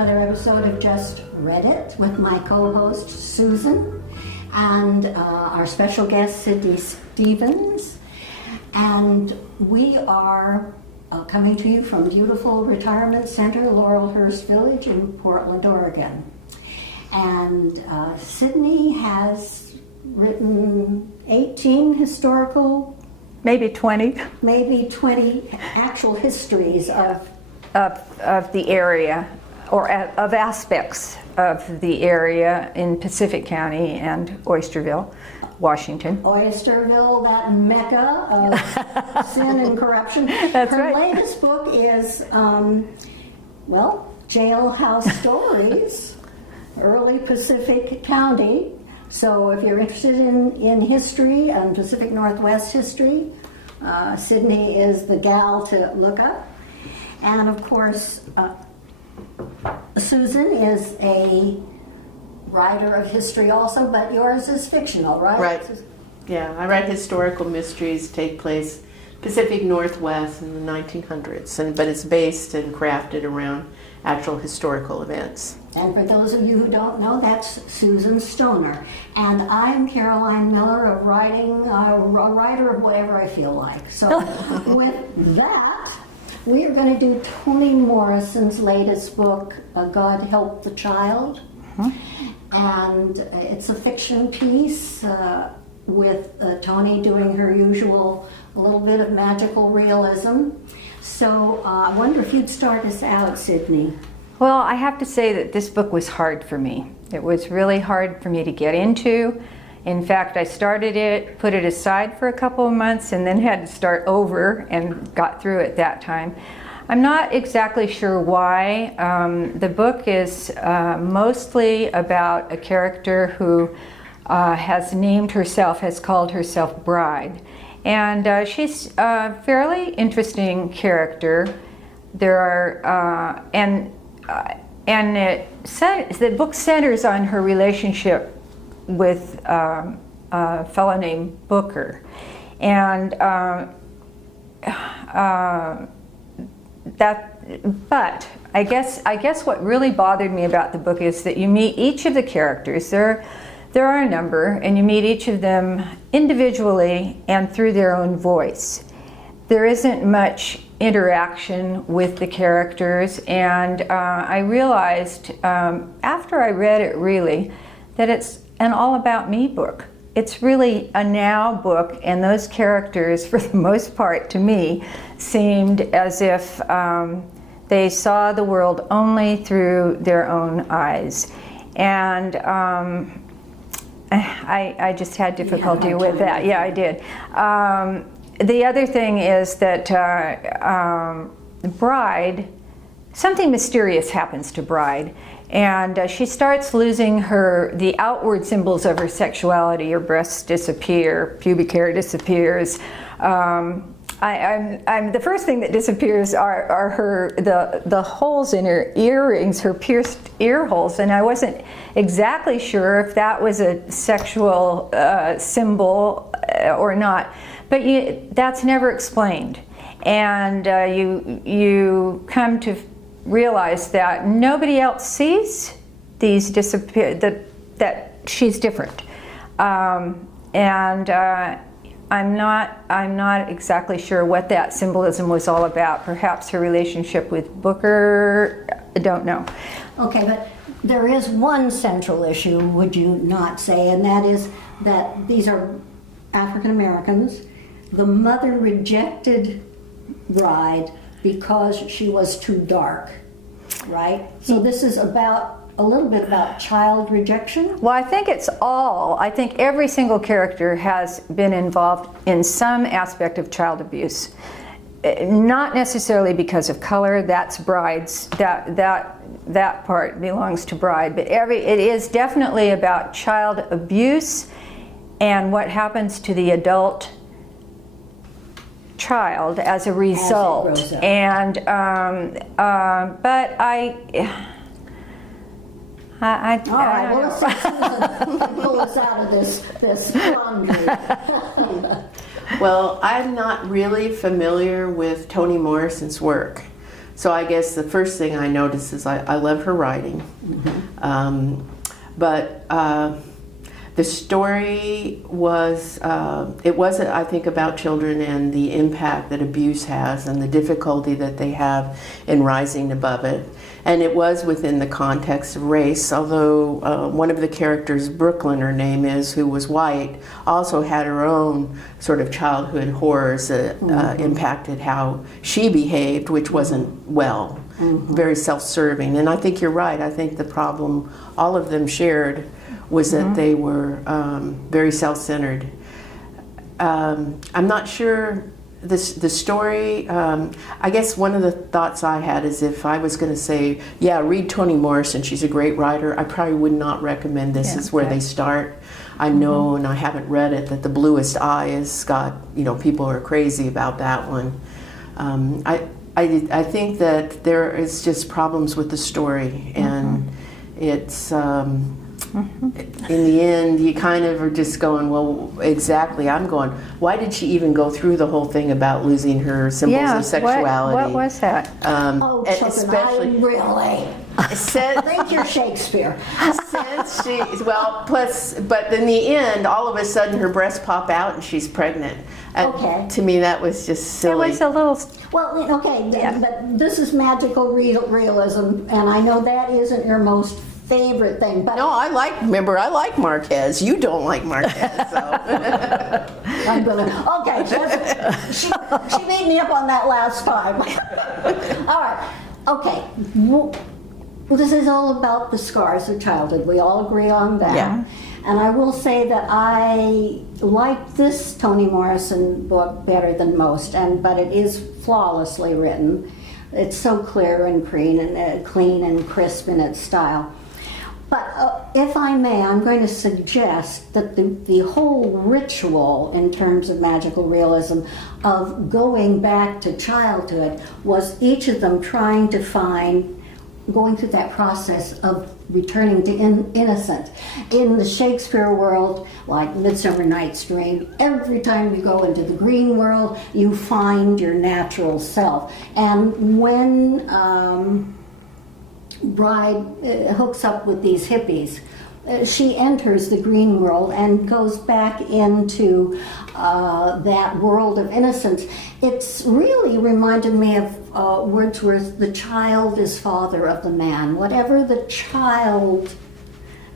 another episode of Just Read It with my co-host Susan and our special guest Sydney Stevens. And we are coming to you from beautiful Retirement Center, Laurelhurst Village in Portland, Oregon. And Sydney has written 18 historical, maybe 20 actual histories of the area, or of aspects of the area in Pacific County and Oysterville, Washington. Oysterville, that mecca of sin and corruption. That's Her right. latest book is, Jailhouse Stories, Early Pacific County. So if you're interested in history and Pacific Northwest history, Sydney is the gal to look up. And of course, Susan is a writer of history also, but yours is fictional, right? Right. Yeah, I write historical mysteries, take place Pacific Northwest in the 1900s, but it's based and crafted around actual historical events. And for those of you who don't know, that's Susan Stoner. And I'm Caroline Miller, a writer of whatever I feel like. So with that, we are going to do Toni Morrison's latest book, God Help the Child. And it's a fiction piece with Toni doing her usual a little bit of magical realism. So I wonder if you'd start us out, Sydney. Well, I have to say that this book was hard for me. It was really hard for me to get into. In fact, I started it, put it aside for a couple of months, and then had to start over and got through it that time. I'm not exactly sure why. The book is mostly about a character who has called herself Bride. And she's a fairly interesting character. There are, the book centers on her relationship with a fellow named Booker, and but I guess what really bothered me about the book is that you meet each of the characters. There are a number, and you meet each of them individually and through their own voice. There isn't much interaction with the characters, and I realized after I read it really that it's an all about me book. It's really a now book, and those characters, for the most part to me, seemed as if they saw the world only through their own eyes. And I just had difficulty with that. Yeah, I did. The other thing is that Bride, something mysterious happens to Bride, and she starts losing the outward symbols of her sexuality. Her breasts disappear, pubic hair disappears. The first thing that disappears are the holes in her earrings, her pierced ear holes, and I wasn't exactly sure if that was a sexual symbol or not. But that's never explained, and you come to realize that nobody else sees these disappear. That she's different, and I'm not exactly sure what that symbolism was all about. Perhaps her relationship with Booker. I don't know. Okay, but there is one central issue, would you not say, and that is that these are African Americans. The mother rejected Bride because she was too dark, right? So this is a little bit about child rejection? Well, I think I think every single character has been involved in some aspect of child abuse. Not necessarily because of color, that's Bride's, that part belongs to Bride, but it is definitely about child abuse and what happens to the adult child as a result. As it grows up. And but I All right, well, let's see Susan pull us out of this quandary. Well, I'm not really familiar with Toni Morrison's work, So I guess the first thing I noticed is I love her writing. But the story was, it wasn't, I think, about children and the impact that abuse has and the difficulty that they have in rising above it. And it was within the context of race, although one of the characters, Brooklyn, her name is, who was white, also had her own sort of childhood horrors that impacted how she behaved, which wasn't well, very self-serving. And I think you're right. I think the problem all of them shared was that they were very self-centered. I'm not sure the story, I guess one of the thoughts I had is if I was going to say, yeah, read Toni Morrison, she's a great writer, I probably would not recommend this is where they start. I know, and I haven't read it, that The Bluest Eye has got, you know, people are crazy about that one. I think that there is just problems with the story, and it's in the end you kind of are just going, well, exactly, I'm going, why did she even go through the whole thing about losing her symbols of sexuality? What was that? Oh, especially really. Think you're Shakespeare. Since she, well, plus, but in the end, all of a sudden her breasts pop out and she's pregnant. And to me, that was just silly. It was a little. Well, okay, but this is magical realism, and I know that isn't your most favorite thing, but no, I like Marquez. You don't like Marquez, so I'm gonna. Okay, she beat me up on that last time. All right, okay. Well, this is all about the scars of childhood. We all agree on that. Yeah. And I will say that I like this Toni Morrison book better than most, but it is flawlessly written. It's so clear and clean and crisp in its style. But if I may, I'm going to suggest that the whole ritual in terms of magical realism of going back to childhood was each of them trying to going through that process of returning to innocence. In the Shakespeare world, like Midsummer Night's Dream, every time you go into the green world, you find your natural self. And when Bride hooks up with these hippies, she enters the green world and goes back into that world of innocence. It's really reminded me of Wordsworth's "The child is father of the man." Whatever the child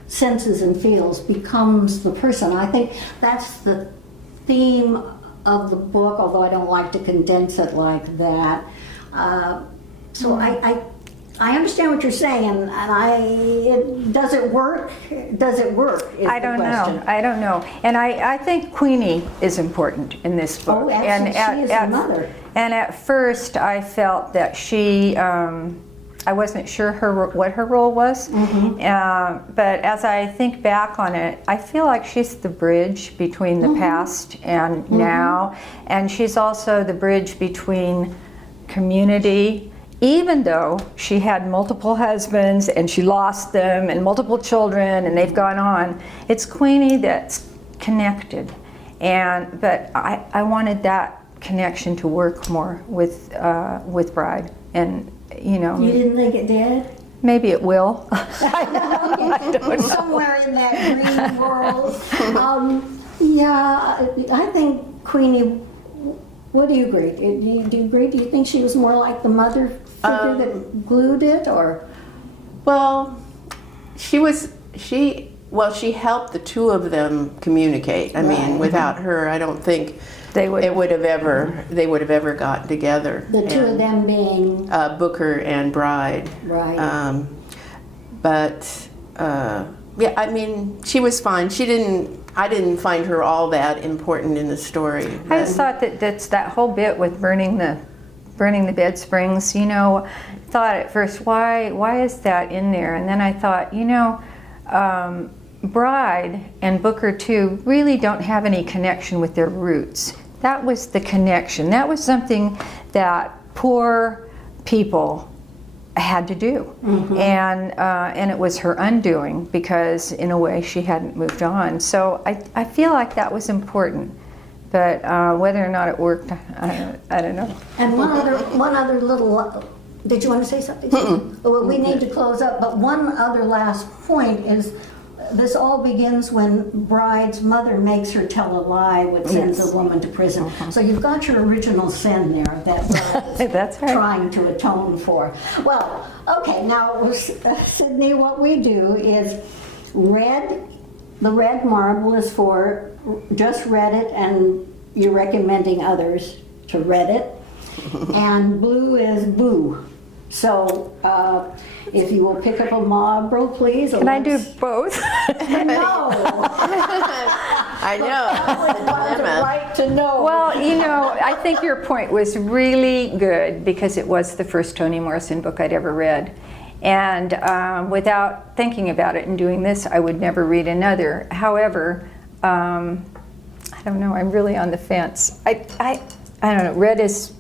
senses and feels becomes the person. I think that's the theme of the book, although I don't like to condense it like that. So I understand what you're saying, and does it work? Does it work? I don't know. And I think Queenie is important in this book. Oh, actually, she is the mother. And at first, I felt that she, I wasn't sure what her role was. But as I think back on it, I feel like she's the bridge between the past and now, and she's also the bridge between community. Even though she had multiple husbands and she lost them and multiple children and they've gone on, it's Queenie that's connected. But I wanted that connection to work more with Bride, and you know. You didn't think it did? Maybe it will. I don't know. Somewhere in that green world. Yeah, I think Queenie. What do you agree? Do you agree? Do you think she was more like the mother figure that glued it, or? Well, she helped the two of them communicate. I mean, without her, I don't think they would have ever gotten together. The two of them being Booker and Bride. Right. Yeah, I mean, she was fine. I didn't find her all that important in the story. I just thought that whole bit with burning the bed springs, you know, thought at first, why is that in there? And then I thought, you know, Bride and Booker too really don't have any connection with their roots. That was the connection. That was something that poor people had to do, and it was her undoing, because in a way she hadn't moved on. So I feel like that was important, but whether or not it worked, I don't know. And one other little Did you want to say something? Well, we need to close up, but one other last point is this all begins when Bride's mother makes her tell a lie, which sends a woman to prison. So you've got your original sin there that Bride is That's right. trying to atone for. Well, okay, now, Sydney, what we do is the red marble is for just read it, and you're recommending others to read it. And blue is boo. So if you will pick up a marble, please. Can I do both? No. I know. Everyone's right to know. Well, I think your point was really good because it was the first Toni Morrison book I'd ever read. And without thinking about it and doing this, I would never read another. However, I don't know, I'm really on the fence. I don't know, red is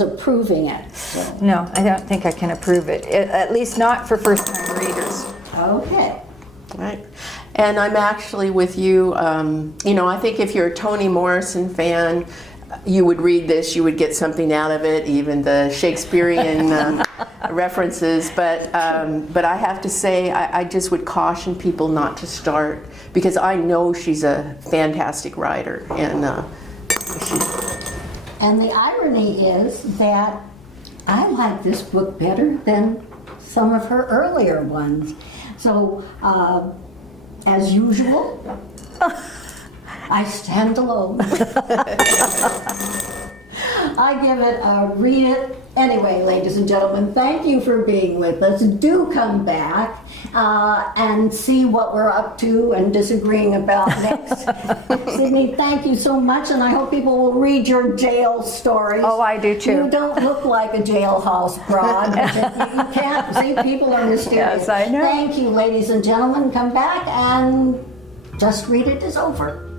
approving it. So. No, I don't think I can approve it, at least not for first-time readers. Okay. Right. And I'm actually with you. I think if you're a Toni Morrison fan, you would read this, you would get something out of it, even the Shakespearean references. But I have to say, I just would caution people not to start, because I know she's a fantastic writer. And the irony is that I like this book better than some of her earlier ones. So, as usual, I stand alone. I give it a read it. Anyway, ladies and gentlemen, thank you for being with us. Do come back and see what we're up to and disagreeing about next. Sydney, thank you so much, and I hope people will read your jail stories. Oh, I do too. You don't look like a jailhouse broad. You can't see, people are mysterious. Yes, I know. Thank you, ladies and gentlemen. Come back and Just Read It is over.